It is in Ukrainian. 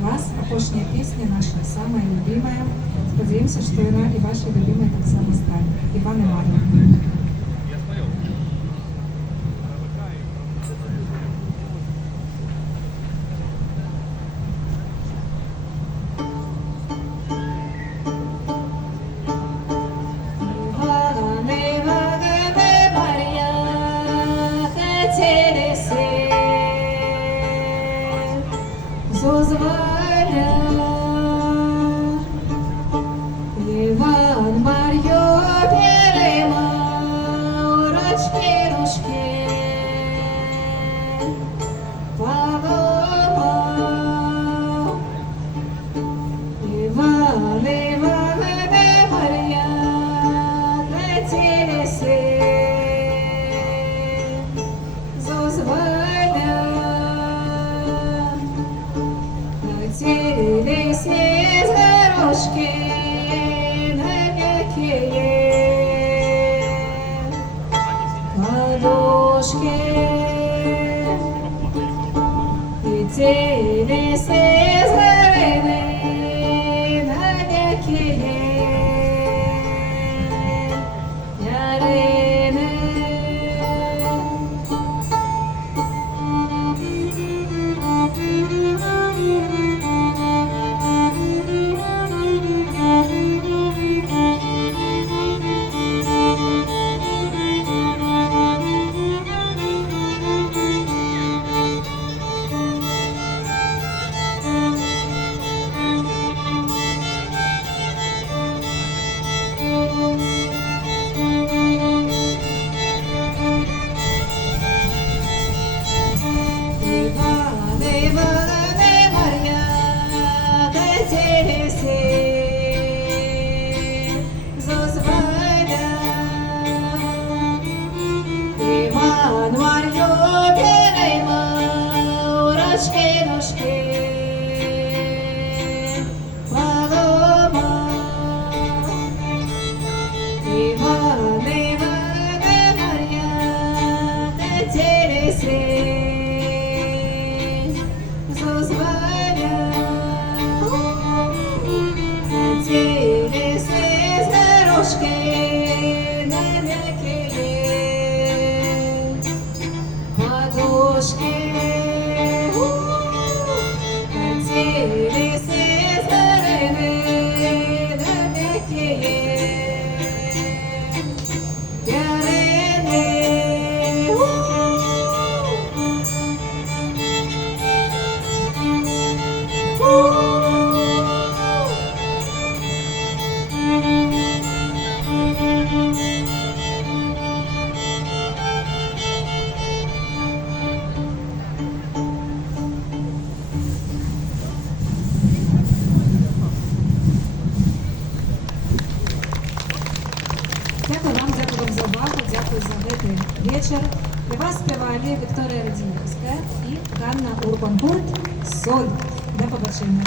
вас апошняя песня наша, самая любимая. Спадзяёмся, што яна і вашай любімай таксама стане. Іван і Мар'я. Дозволя Іван Мар'ю переймав ручки ножки, поламав Іван де Мар'я летілися дозволя. Цілись із дорожки нав'якіє подушки, і цілись із глини нав'якіє ярини. Іван Мар'ю переймав ручки ножки, поламав Іван де Мар'я летілися дозволя. Летілися з дорожки подушки, цілись із глини нав'якіє ярини. Дякую вам за увагу, дякую за гэты вечар. Для вас спявалі Вікторія Радзініўская і Ганна Урбан-Гурт «Соль». Да побачення.